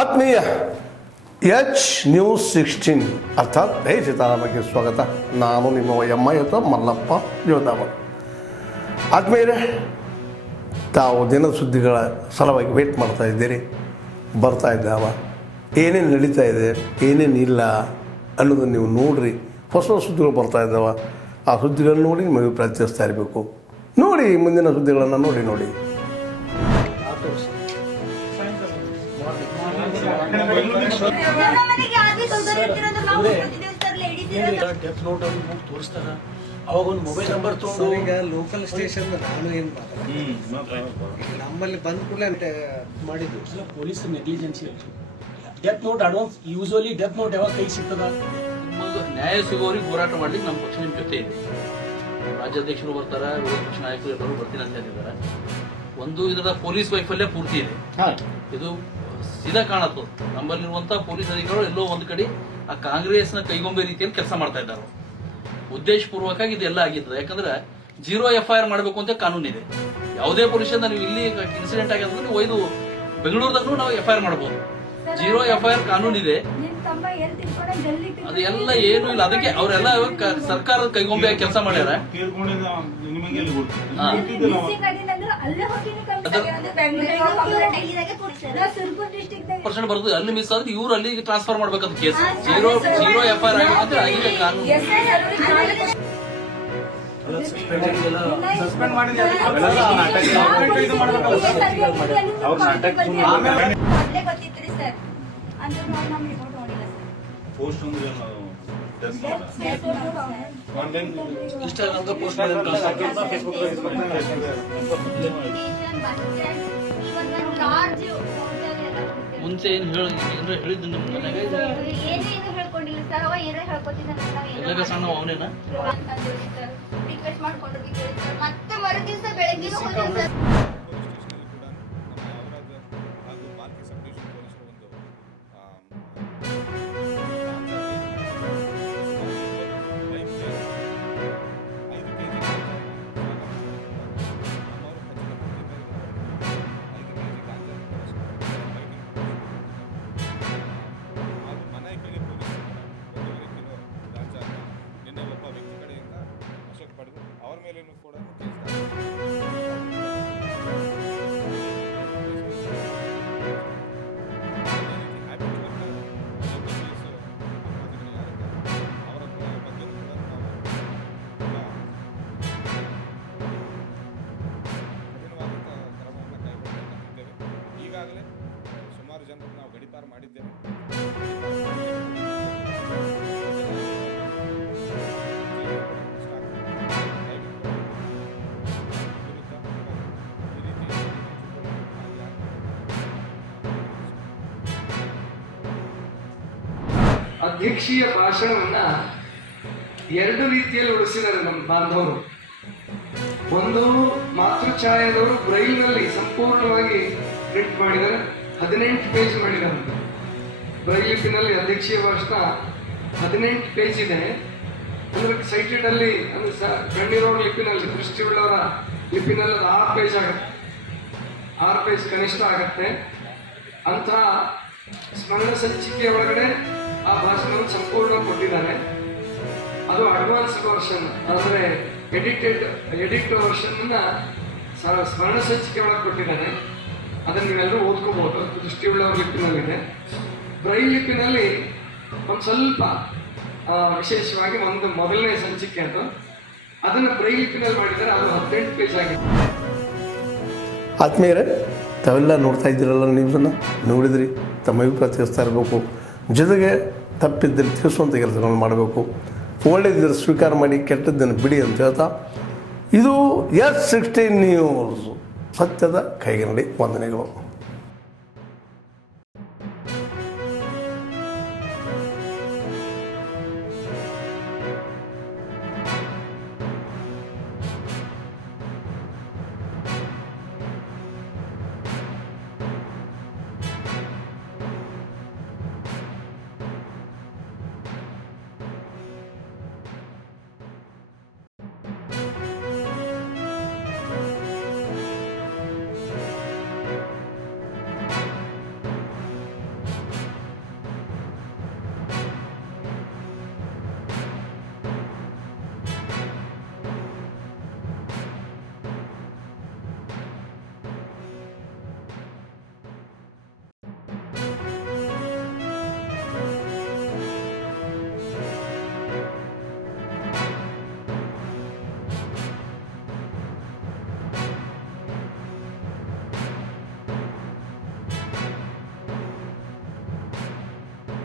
ಆತ್ಮೀಯ H-News16 ಅರ್ಥಾತ್ ಹೇ ಸೀತಾರಾಮಕ್ಕೆ ಸ್ವಾಗತ. ನಾನು ನಿಮ್ಮ ಎಮ್ಮ ಮಲ್ಲಪ್ಪ ಜೋತಾವ. ಆತ್ಮೀಯರೇ, ತಾವು ದಿನ ಸುದ್ದಿಗಳ ಸಲುವಾಗಿ ವೇಟ್ ಮಾಡ್ತಾ ಇದ್ದೀರಿ. ಬರ್ತಾ ಇದ್ದಾವ, ಏನೇನು ನಡೀತಾ ಇದೆ, ಏನೇನು ಇಲ್ಲ ಅನ್ನೋದನ್ನು ನೀವು ನೋಡ್ರಿ. ಹೊಸ ಸುದ್ದಿಗಳು ಬರ್ತಾ ಇದ್ದಾವ, ಆ ಸುದ್ದಿಗಳನ್ನ ನೋಡಿ ನಿಮಗೆ ಪ್ರಯತ್ನಿಸ್ತಾ ಇರಬೇಕು. ನೋಡಿ ಮುಂದಿನ ಸುದ್ದಿಗಳನ್ನು ನೋಡಿ. ಡೆತ್ ನೋಟ್ ಅವ್ರಿಗೆ ಹೋಗಿ ತೋರಿಸ್ತಾರ. ಅವಾಗ ಒಂದು ಮೊಬೈಲ್ ನಂಬರ್ ತಗೊಂಡು ಈಗ ಲೋಕಲ್ ಸ್ಟೇಷನ್ ನಾನು ಏನು ನಮ್ಮಲ್ಲಿ ಬಂದ ಕೂಡಲೇ ಮಾಡಿದ್ದು police negligence. Death note advance usually death note ಯಾವಾಗ ಕೈ ಸಿಗ್ತದ? ನ್ಯಾಯ ಸಿಗೋರಿಗೆ ಹೋರಾಟ ಮಾಡ್ಲಿಕ್ಕೆ ನಮ್ಮ ಪಕ್ಷ ನಿಮ್ಮ ಜೊತೆ ಇದೆ. ರಾಜ್ಯಾಧ್ಯಕ್ಷರು ಬರ್ತಾರೆ, ವಿರೋಧ ಪಕ್ಷ ನಾಯಕರು ಎಲ್ಲರೂ ಬರ್ತೀನಿ ಅಂತ ಹೇಳಿದ್ದಾರೆ. ಒಂದು ಇದರ ಪೊಲೀಸ್ ವೈಫಲ್ಯ ಪೂರ್ತಿ ಇದೆ. ಇದು ಸೀದಾ ಕಾಣತ್ತು. ನಮ್ಮಲ್ಲಿರುವಂತಹ ಪೊಲೀಸ್ ಅಧಿಕಾರಿಗಳು ಎಲ್ಲೋ ಒಂದು ಕಡೆ ಆ ಕಾಂಗ್ರೆಸ್ನ ಕೈಗೊಂಬೆ ರೀತಿಯಲ್ಲಿ ಕೆಲಸ ಮಾಡ್ತಾ ಇದ್ದಾರೆ. ಉದ್ದೇಶಪೂರ್ವಕವಾಗಿ ಇದೆಲ್ಲ ಆಗಿರ್ತದೆ. ಯಾಕಂದ್ರೆ 0 FIR ಮಾಡಬೇಕು ಅಂತ ಕಾನೂನು ಇದೆ. ಯಾವುದೇ ಪೊಲೀಸ್ ನೀವು ಇಲ್ಲಿ ಇನ್ಸಿಡೆಂಟ್ ಆಗಿದೆ ನೀವು ಒಯ್ದು ಬೆಂಗಳೂರದಾಗೂ ನಾವು FIR ಮಾಡಬಹುದು. 0 FIR ಕಾನೂನು ಇದೆ. ಅದೆಲ್ಲ ಏನು ಇಲ್ಲ. ಅದಕ್ಕೆ ಅವರೆಲ್ಲ ಸರ್ಕಾರದ ಕೈಗೊಂಬೆ ಕೆಲಸ ಮಾಡ್ಯಾರ. ಪರ್ಸೆಂಟ್ ಬರ್ತದೆ, ಅಲ್ಲಿ ಮಿಸ್ ಆದ್ರೆ ಇವ್ರು ಅಲ್ಲಿ ಟ್ರಾನ್ಸ್ಫರ್ ಮಾಡ್ಬೇಕಂತ ಕೇಸ್. 0 FIR ಆಗಿದ್ರೆ ಆಗಿಲ್ಲ ಕಾನೂನು. ಸಸ್ಪೆಂಡ್ ಮಾಡಿದ್ರೆ ಇನ್ಸ್ಟಾಗ್ರಾಮ್ ಪೋಸ್ಟ್ ಮಾಡಿದ್ರೆ ಫೇಸ್ಬುಕ್ ಮುಂಚೆ ಏನು ಹೇಳಿದ್ದು ನಿಮ್ಮ ಮನೆಗೆ ಎಲ್ಲ ಸಣ್ಣ ಅವನೇನ ಮತ್ತೆ ಮರುದಿವಸ ಬೆಳಗ್ಗೆ ಅವರ ಮೇಲೇನು ಕೂಡ ಈಗಾಗಲೇ ಸುಮಾರು ಜನರನ್ನು ನಾವು ಗಡೀಪಾರು ಮಾಡಿದ್ದೇವೆ. ಅಧ್ಯಕ್ಷೀಯ ಭಾಷಣವನ್ನ 2 ರೀತಿಯಲ್ಲಿ ಉಳಿಸಿದ್ದಾರೆ ನಮ್ಮ ಬಾಂಧವರು. ಒಂದು ಮಾತೃಛಾಯದವರು ಬ್ರೈಲ್ನಲ್ಲಿ ಸಂಪೂರ್ಣವಾಗಿ ಪ್ರಿಂಟ್ ಮಾಡಿದ್ದಾರೆ, 18 ಪೇಜ್ ಮಾಡಿದ್ದಾರೆ. ಬ್ರೈಲ್ ಲಿಪಿನಲ್ಲಿ ಅಧ್ಯಕ್ಷೀಯ ಭಾಷಣ 18 ಪೇಜ್ ಇದೆ. ಅಂದ್ರೆ ಸೈಟೆಡ್ ಅಲ್ಲಿ ಅಂದ್ರೆ ಕಣ್ಣಿರೋರ ಲಿಪಿನಲ್ಲಿ, ದೃಷ್ಟಿಯುಳ್ಳವರ ಲಿಪಿನಲ್ಲಿ ಅದು 6 ಪೇಜ್ ಆಗುತ್ತೆ. 6 ಪೇಜ್ ಕನಿಷ್ಠ ಆಗತ್ತೆ. ಅಂತಹ ಸ್ಮರಣ ಸಂಚಿಕೆಯ ಒಳಗಡೆ ಆ ಭಾಷಣವನ್ನು ಸಂಪೂರ್ಣ ಕೊಟ್ಟಿದ್ದಾರೆ. ಅದು ಅಡ್ವಾನ್ಸ್ ವರ್ಷನ್ ಅಂದರೆ ಎಡಿಟ್ ವರ್ಷನ್ ಸ್ಮರಣ ಸಂಚಿಕೆ ಒಳಗೆ ಕೊಟ್ಟಿದ್ದಾರೆ. ಅದನ್ನು ನೀವೆಲ್ಲರೂ ಓದ್ಕೋಬಹುದು. ದೃಷ್ಟಿಯುಳ್ಳವರ ಲಿಪಿನಲ್ಲಿದೆ. ಬ್ರೈಲ್ ಲಿಪಿನಲ್ಲಿ ಒಂದು ಸ್ವಲ್ಪ ವಿಶೇಷವಾಗಿ ಒಂದು ಮೊದಲನೇ ಸಂಚಿಕೆ ಅದು, ಅದನ್ನು ಬ್ರೈಲ್ ಲಿಪಿನಲ್ಲಿ ಮಾಡಿದ್ದಾರೆ. ಅದು 18 ಪೇಜ್ ಆಗಿದೆ. ಆತ್ಮೀಯರೇ, ತಾವೆಲ್ಲ ನೋಡ್ತಾ ಇದ್ದೀರಲ್ಲ, ನ್ಯೂಸನ್ನು ನೋಡಿದ್ರಿ, ತಮ್ಮ ಅಭಿಪ್ರಾಯ ತಿಳಿಸ್ತಾ ಇರಬೇಕು. ಜೊತೆಗೆ ತಪ್ಪಿದ್ದಲ್ಲಿ ತಿಳಿಸುವಂಥ ಕೆಲಸಗಳನ್ನು ಮಾಡಬೇಕು. ಒಳ್ಳೆಯದಿದ್ದರೆ ಸ್ವೀಕಾರ ಮಾಡಿ, ಕೆಟ್ಟದ್ದನ್ನು ಬಿಡಿ ಅಂತ ಹೇಳ್ತಾ, ಇದು H-16 ನ್ಯೂಸ್, ಸತ್ಯದ ಕೈಗನ್ನಡಿ. ವಂದನೆಗಳು.